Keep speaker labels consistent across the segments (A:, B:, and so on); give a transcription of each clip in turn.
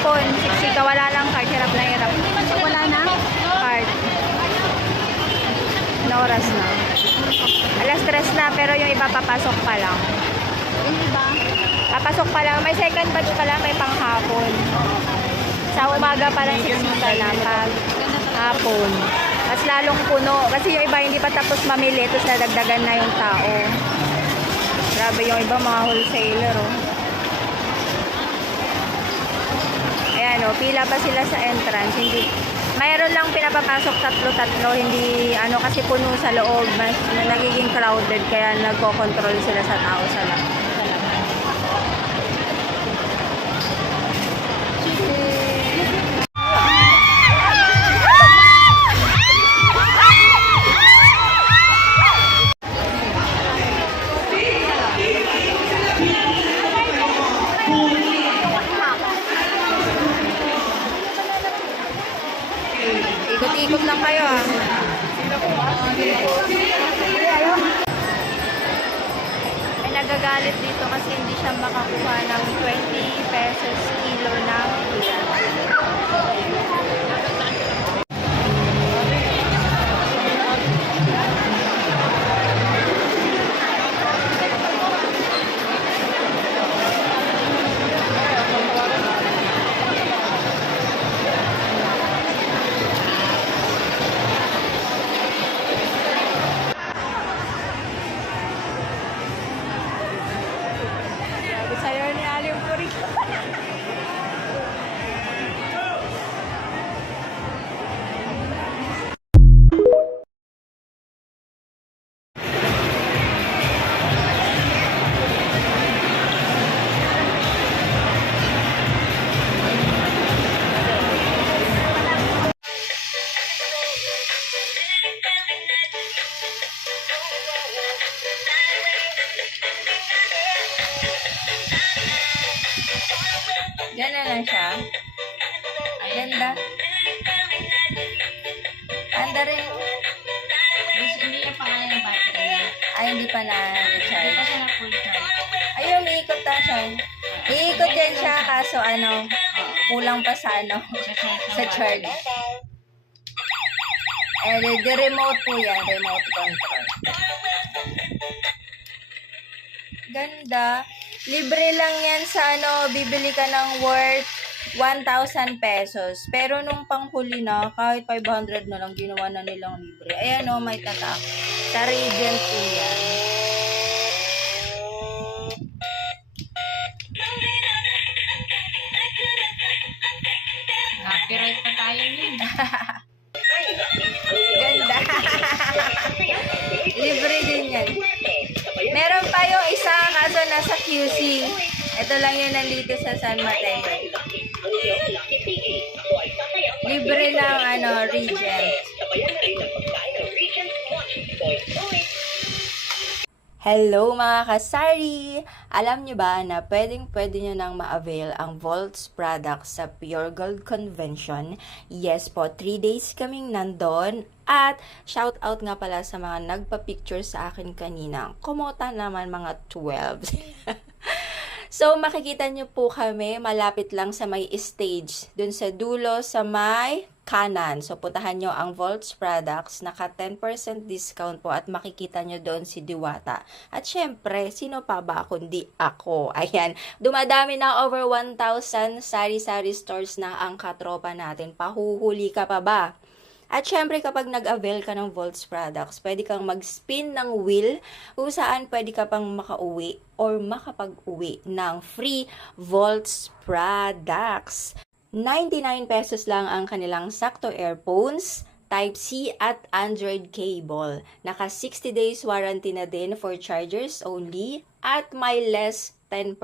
A: hapon, siksika, wala lang card, hirap na hirap.
B: Wala na?
A: Card. Ano oras na? Alas tres na, pero yung iba papasok pa lang.
B: Yung iba?
A: Papasok pa lang, may second batch pa lang, may panghapon. Sa umaga pa lang siksika na, pag hapon. Mas lalong puno, kasi yung iba hindi pa tapos mamili, tapos nadagdagan na yung tao. Grabe yung iba, mga wholesaler, oh. Ayan, oh, pila pa sila sa entrance. Hindi, mayroon lang pinapapasok tatlo-tatlo. Hindi, ano, kasi puno sa loob. Mas nagiging crowded, kaya nagko-control sila sa tao sa loob. Ikot-ikot lang kayo, ah. May nagagalit dito kasi hindi siya makakuha ng 20 pesos kilo siya. Ang ganda. Ganda rin.
B: Hindi na pa kaya yung battery.
A: Ay, hindi pa
B: Hindi pa siya na full charge.
A: Ay, umiikot lang siya. Iikot yan siya, kaso ano, kulang pa sa ano, sa charge. Eh, di remote po yan, remote control. Ganda. Libre lang yan sa ano, bibili ka ng worth 1,000 pesos. Pero nung panghuli na, kahit 500 na lang, ginawa na nilang libre. Ayan o, may tatak. Sa Radiant po yan.
B: Copyright pa tayo yun.
A: Ganda. Libre din yan. Meron pa yung isa, kaso nasa QC. Ito lang yun nandito sa San Mateo. Libre ng ano, Regent. Hello mga kasari! Alam nyo ba na pwedeng pwede nyo nang ma-avail ang Volts products sa Pure Gold Convention? Yes po, 3 days kaming nandon at shout out nga pala sa mga nagpa-picture sa akin kanina. Kumota naman mga 12. So, makikita nyo po kami malapit lang sa may stage. Dun sa dulo, sa may kanan. So, putahan nyo ang Volts products. Naka 10% discount po at makikita nyo doon si Diwata. At syempre, sino pa ba kundi ako? Ayan, dumadami na over 1,000 sari-sari stores na ang katropa natin. Pahuhuli ka pa ba? At syempre, kapag nag-avail ka ng Volts products, pwede kang mag-spin ng wheel kung saan pwede ka pang makauwi or makapag-uwi ng free Volts products. 99 pesos lang ang kanilang sakto earphones, Type-C at Android cable. Naka 60 days warranty na din for chargers only at may less 10%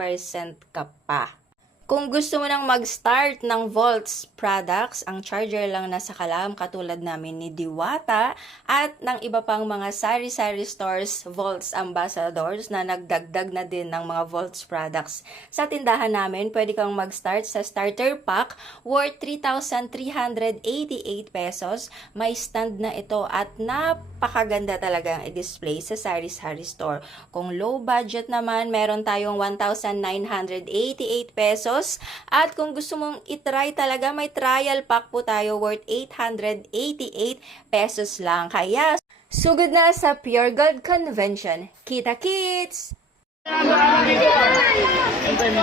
A: ka pa. Kung gusto mo nang mag-start ng Volts products, ang charger lang nasa kalam katulad namin ni Diwata at ng iba pang mga sari-sari stores Volts ambassadors na nagdagdag na din ng mga Volts products. Sa tindahan namin, pwede kang mag-start sa starter pack worth 3,388 pesos. May stand na ito at napakaganda talaga ang i-display sa sari-sari store. Kung low budget naman, meron tayong 1,988 pesos pesos. At kung gusto mong itry talaga, may trial pack po tayo worth 888 pesos lang. Kaya, sugod na sa Pure Gold Convention. Kita kits!
B: Pwede mo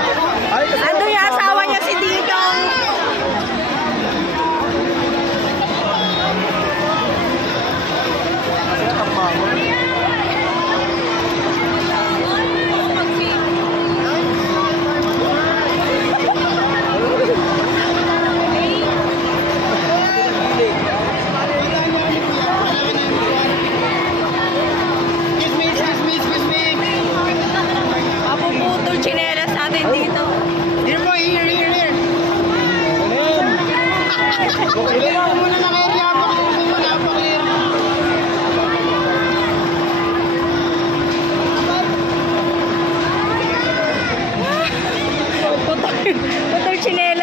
A: chinelas natin dito.
C: Here po, here, here, here. Clear mo muna ng area. Mo muna, paklir.
A: Putol, putol chinelas